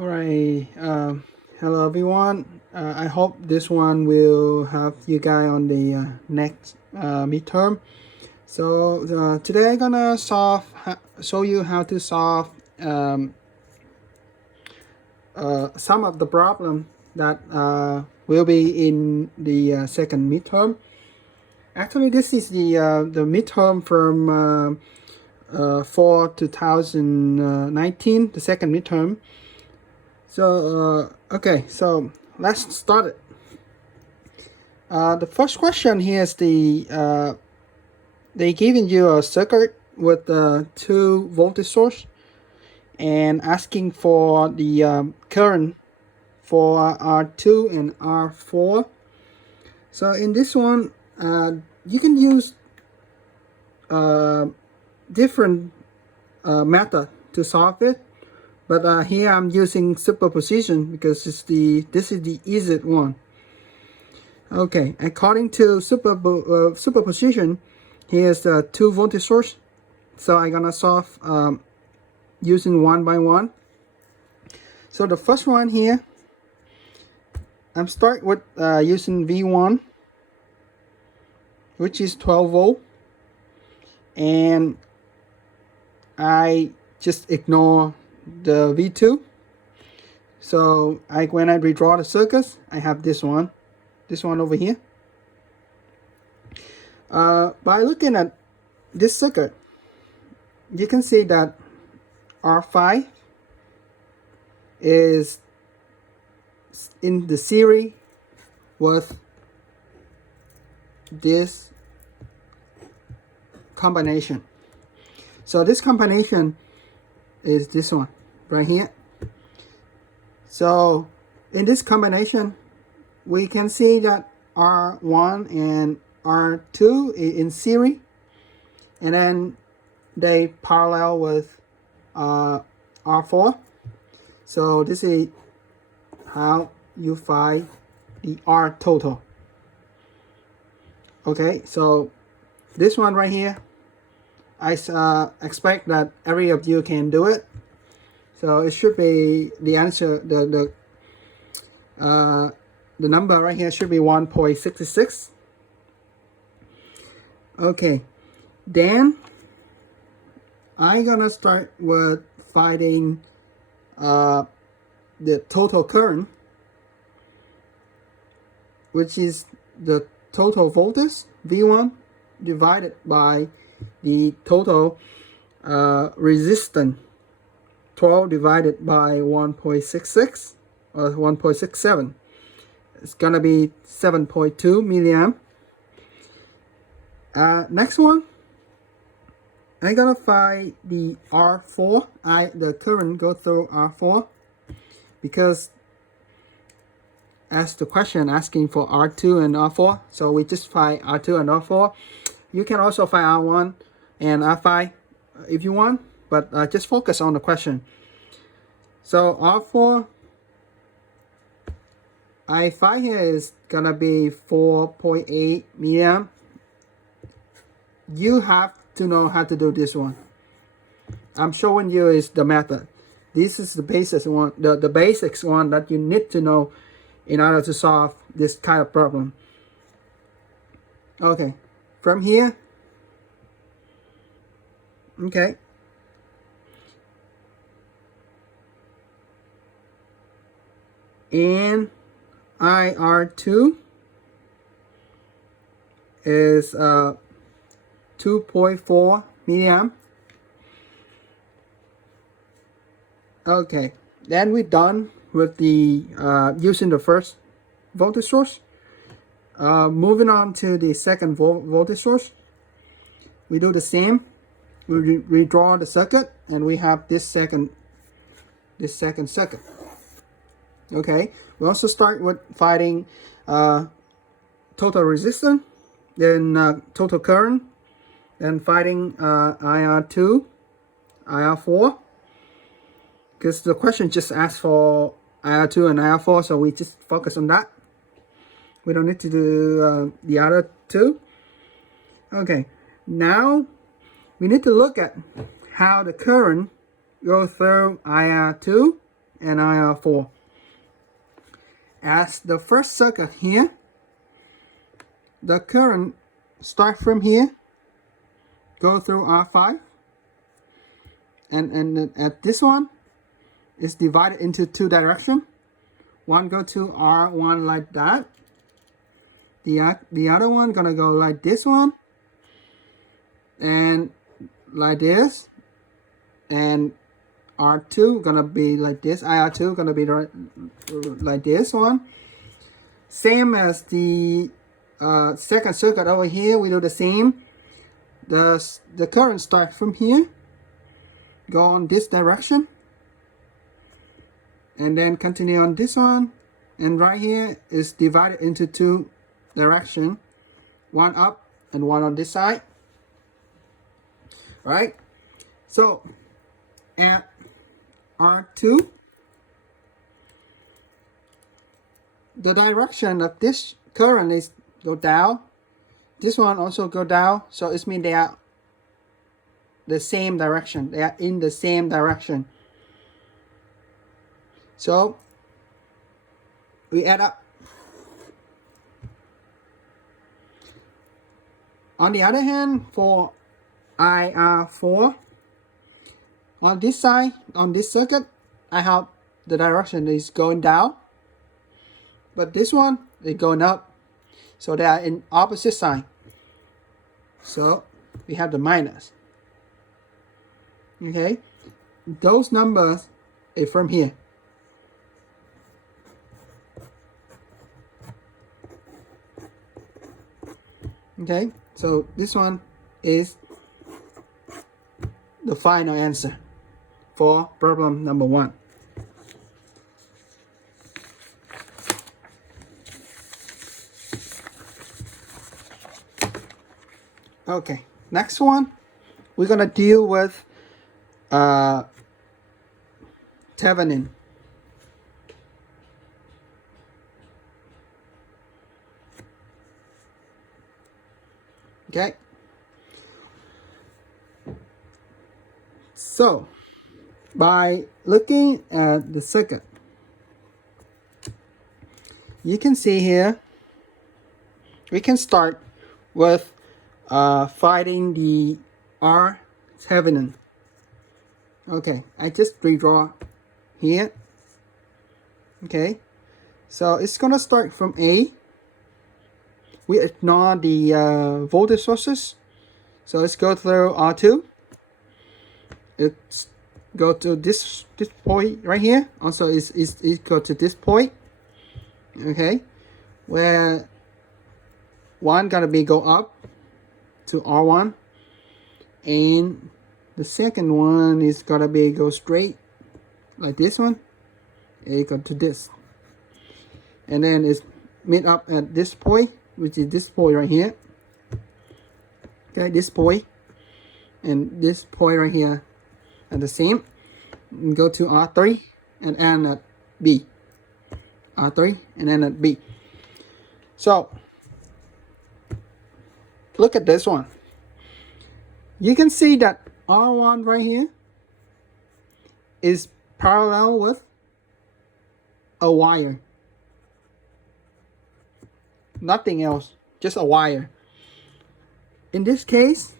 All right. Hello, everyone. I hope this one will help you guys on the next midterm. So today I'm gonna show you how to solve some of the problem that will be in the second midterm. Actually, this is the midterm from for 2019, the second midterm. So okay, so let's start it. The first question here is they giving you a circuit with two voltage source and asking for the current for R2 and R4. So in this one, you can use different method to solve it. But here I'm using superposition because this is the easiest one. Okay, according to superposition, here's the two voltage source. So I'm gonna solve using one by one. So the first one here, I'm start with using V1, which is 12 volt, and I just ignore the V2. So when I redraw the circuits, I have this one over here. By looking at this circuit, you can see that R5 is in the series with this combination. So this combination is this one right here. So in this combination, we can see that R1 and R2 is in series, and then they parallel with R4. So this is how you find the R total. Okay, so this one right here, I expect that every of you can do it. So it should be the answer, the number right here should be 1.66. Okay, then I'm gonna start with finding the total current, which is the total voltage V1 divided by the total resistance, 12 divided by 1.66 or 1.67. It's gonna be 7.2 milliamp. Next one, I'm gonna find the R4. The current go through R4 because as the question asking for R2 and R4, so we just find R2 and R4. You can also find R1 and R5 if you want, but just focus on the question. So R4, I5 here is gonna be 4.8 milliamp. You have to know how to do this one. I'm showing you is the method. This is the basics one, the basics one that you need to know in order to solve this kind of problem. Okay, from here, okay, and IR2 is 2.4 milliamp. Okay, then we're done with the using the first voltage source. Moving on to the second voltage source, we do the same. We redraw the circuit, and we have this second circuit. Okay, we also start with finding total resistance, then total current, then finding IR2, IR4, because the question just asked for IR2 and IR4, so we just focus on that. We don't need to do the other two. Okay, now we need to look at how the current goes through IR2 and IR4. As the first circuit here, the current start from here, go through R5, and at this one is divided into two directions. One go to R1 like that. The other one gonna go like this one, and like this, and R2 gonna be like this. IR2 gonna be like this one. Same as the second circuit over here. We do the same. The current starts from here, go on this direction, and then continue on this one, and right here is divided into two directions, one up and one on this side, right? So at R2, the direction of this current is go down. This one also go down, so it means they are the same direction. They are in the same direction. So we add up. On the other hand, for IR4, on this side, on this circuit, I have the direction is going down, but this one is going up, so they are in opposite sign. So we have the minus. Okay, those numbers is from here. Okay, so this one is the final answer for problem number 1. Okay, next one, we're gonna deal with Thevenin. Okay, so by looking at the circuit, you can see here we can start with finding the R Thevenin. Okay, I just redraw here. Okay, so it's gonna start from A. We ignore the voltage sources, so let's go through R2. It's go to this point right here. Also, is go to this point. Okay, where one gonna be go up to R1, and the second one is gonna be go straight like this one. It go to this, and then it's meet up at this point, which is this point right here. Okay, this point and this point right here are the same. And go to R3 and end at B. R3 and end at B. So look at this one. You can see that R1 right here is parallel with a wire. Nothing else, just a wire. In this case,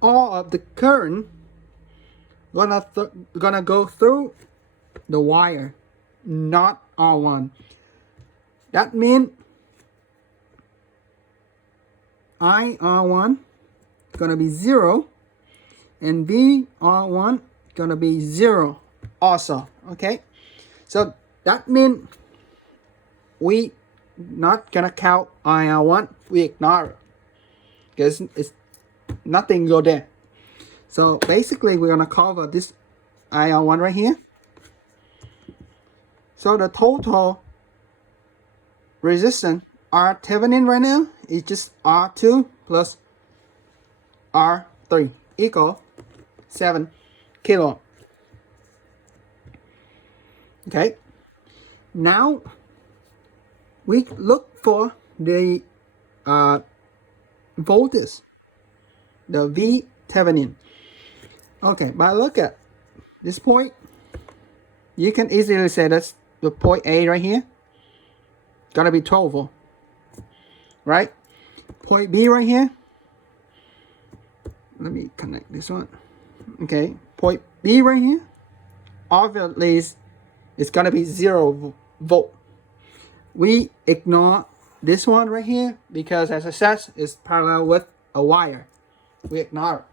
all of the current gonna go through the wire, not R1. That means IR1 gonna be 0 and VR1 gonna be 0 also. Okay, so that means we not gonna count IR1, we ignore it because it's nothing go there. So basically we're gonna cover this IR1 right here. So the total resistance R Thevenin right now is just R2 plus R3 equal 7 kilo. Okay, now we look for the voltage, the V Thevenin. Okay, but look at this point. you can easily say that's the point A right here. Gonna be 12 volt, right? Point B right here. Let me connect this one. Okay, point B right here. Obviously, it's gonna be 0 volt. We ignore this one right here because, as I said, it's parallel with a wire. We ignore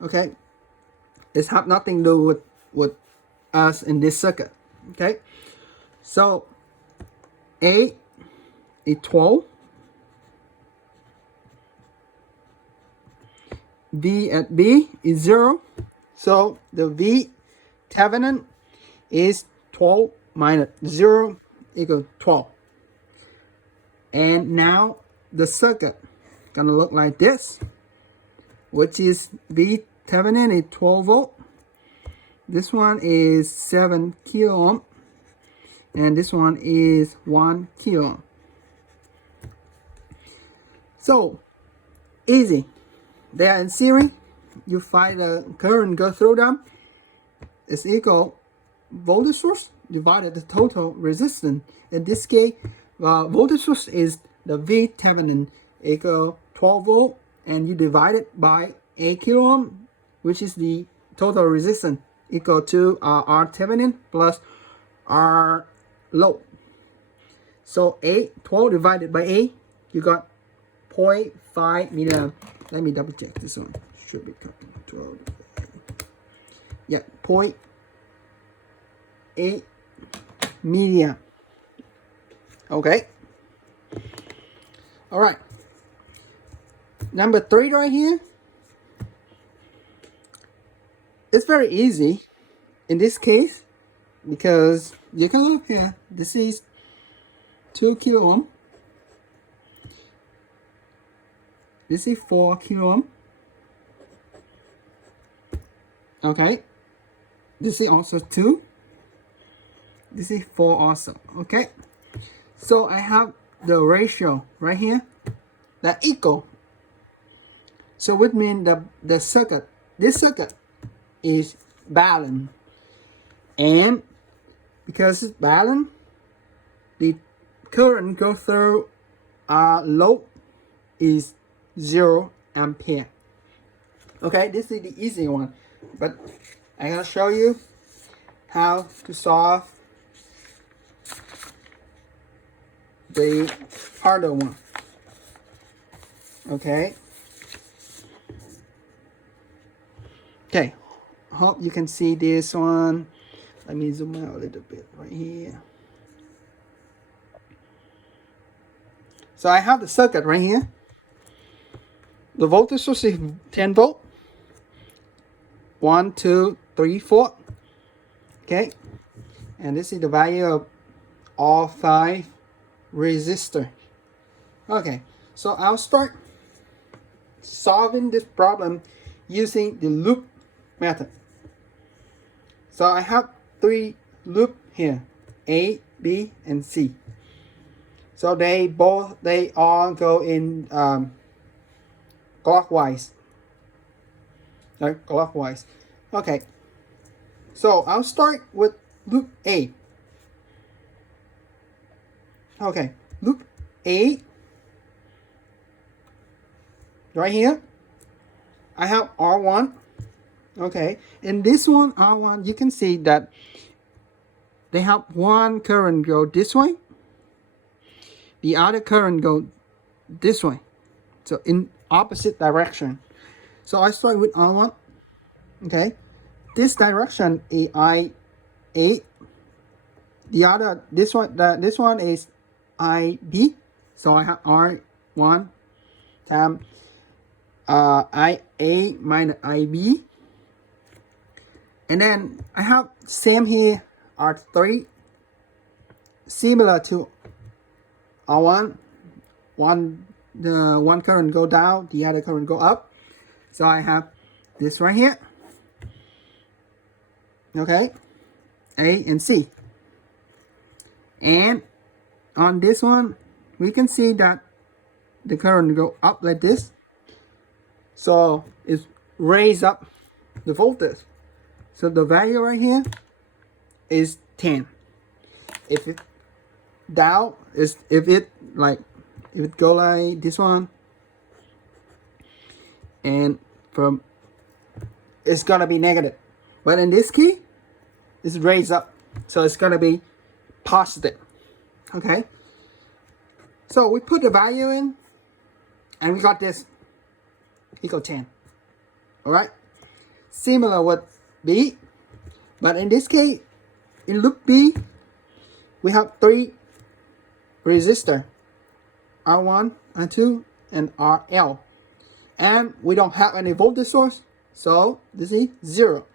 it. Okay, it's have nothing to do with us in this circuit. Okay, so A is 12, V at B is 0, so the V Thevenin is 12 minus 0 equals 12. And now the circuit gonna look like this, which is V Thevenin is 12 volt. This one is 7 kilo ohm, and this one is 1 kilo ohm. So easy. They are in series. You find the current go through them is equal voltage source divided the total resistance. In this case, voltage source is the V Thevenin equal 12 volt, and you divide it by 8 kilo ohm, which is the total resistance, equal to R Thevenin plus R load. So 12 divided by 8, you got 0.5 milliamp. Let me double check this one. Should be 12. Yeah, 0.8 milliamp. Okay. All right. Number 3 right here. It's very easy in this case because you can look here. This is 2 kilo ohm. This is 4 kilo ohm. Okay. This is also 2. This is 4 also. Okay. So I have the ratio right here that equal. So which means the circuit, this circuit is balanced. And because it's balanced, the current go through load is 0 ampere. Okay, this is the easy one, but I'm gonna show you how to solve the harder one. Okay, hope you can see this one. Let me zoom out a little bit right here. So I have the circuit right here. The voltage source is 10 volt. 1, 2, 3, 4. Okay. And this is the value of all 5 resistors. Okay. So I'll start solving this problem using the loop method. So I have 3 loops here. A, B, and C. So they all go in clockwise. Clockwise. Okay. So I'll start with loop A. Okay. Loop A. Right here. I have R1. Okay. In this one, R1, you can see that they have one current go this way. The other current go this way. So in opposite direction. So I start with R1. Okay. This direction is I8. The other, this one is IB. So I have R1 times IA minus IB. And then I have same here, R3. Similar to R1. The one current go down, the other current go up. So I have this right here. Okay. A and C. And on this one, we can see that the current go up like this. So it's raise up the voltage. So the value right here is 10. If it down is if it go like this one, and from it's gonna be negative, but in this key it's raised up, so it's gonna be positive. Okay, so we put the value in and we got this equal 10. All right, similar with B, but in this case in loop B we have 3 resistor, R1, R2, and RL, and we don't have any voltage source, so this is 0.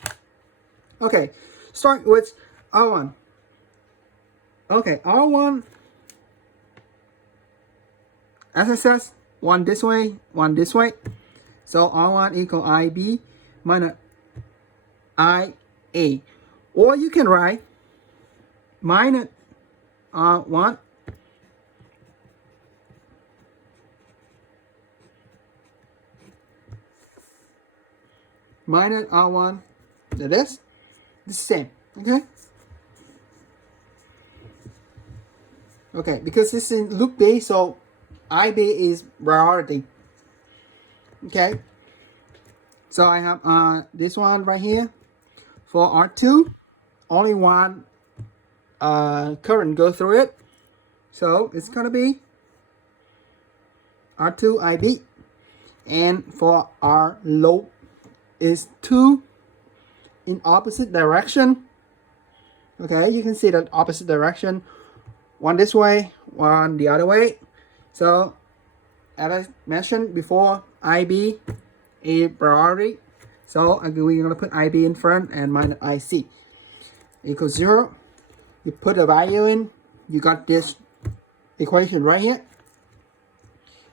Okay, start with R1. Okay, R1, as it says, one this way, one this way, so R1 equal IB minus IA, or you can write minus R1 minus R1, that is the same. Okay, okay, because it's in loop B, so IB is priority. Okay, so I have this one right here. For R2, only one current go through it, so it's gonna be R2 IB, and for R low is 2 in opposite direction. Okay, you can see that opposite direction, one this way, one the other way. So as I mentioned before, IB is priority, so we're gonna put IB in front and minus IC equals 0. You put a value in, you got this equation right here.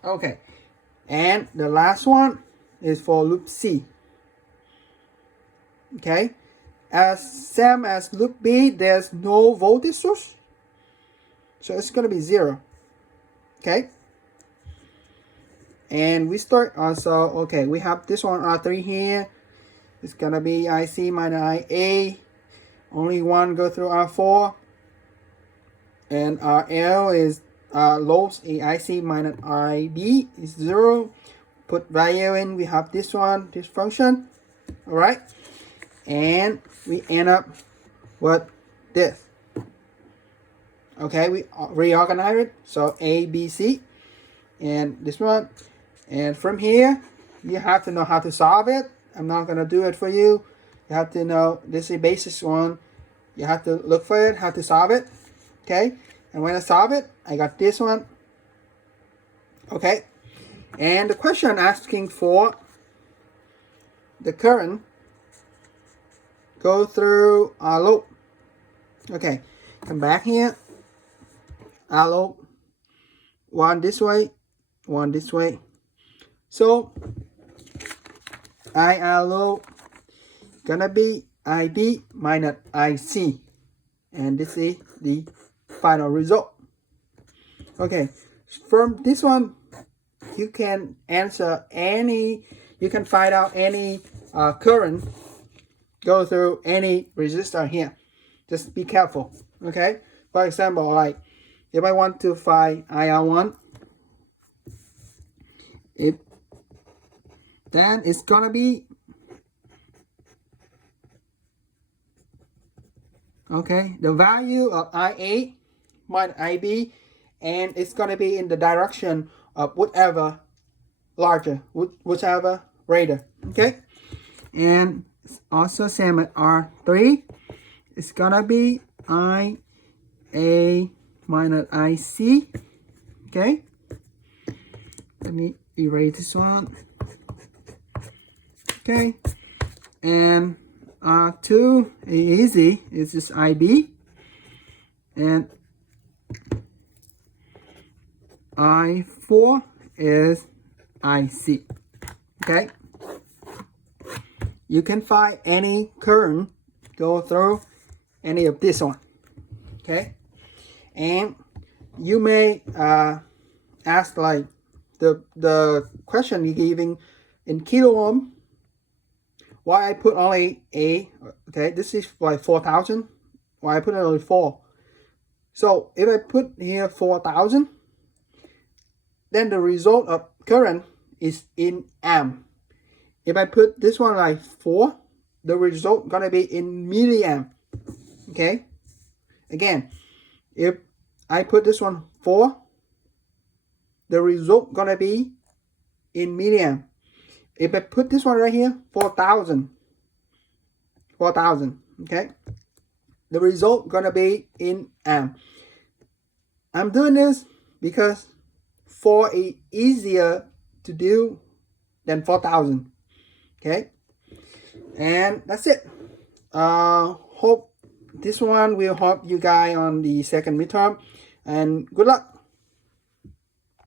Okay, and the last one is for loop C. Okay, as same as loop B, there's no voltage source, so it's gonna be 0. Okay, and we start also. Okay, we have this one R3 here. It's gonna be IC minus IA. Only one go through R4, and RL is loads IC minus IB is 0. Put value in. We have this one, this function. All right, and we end up with this. Okay, we reorganize it, so A, B, C, and this one. And from here, you have to know how to solve it. I'm not gonna do it for you. You have to know this is basis one. You have to look for it, how to solve it. Okay, and when I solve it, I got this one. Okay, and the question asking for the current go through our loop. Okay, come back here. Our loop, one this way. So IR loop gonna be IB minus IC, and this is the final result. Okay, from this one you can answer any, you can find out any current go through any resistor here. Just be careful. Okay, for example, like if I want to find IR1, then it's gonna be okay, the value of IA minus IB, and it's gonna be in the direction of whatever larger, whichever greater. Okay, and also same at R3, it's gonna be IA minus IC. Okay, let me erase this one. Okay, and R2 is easy, it's just IB, and I4 is IC. Okay, you can find any current go through any of this one. Okay, and you may ask like the question you're giving in kilo ohm, why I put only A. Okay, this is like 4,000 Why I put it only 4? So if I put here 4,000, then the result of current is in amp. If I put this one like 4, the result gonna be in milliamp. Okay. Again, if I put this one 4, the result gonna be in milliamp. If I put this one right here, 4,000, okay, the result gonna be in amp. I'm doing this because 4 is easier to do than 4,000. Okay, and that's it. Hope this one will help you guys on the second midterm, and good luck.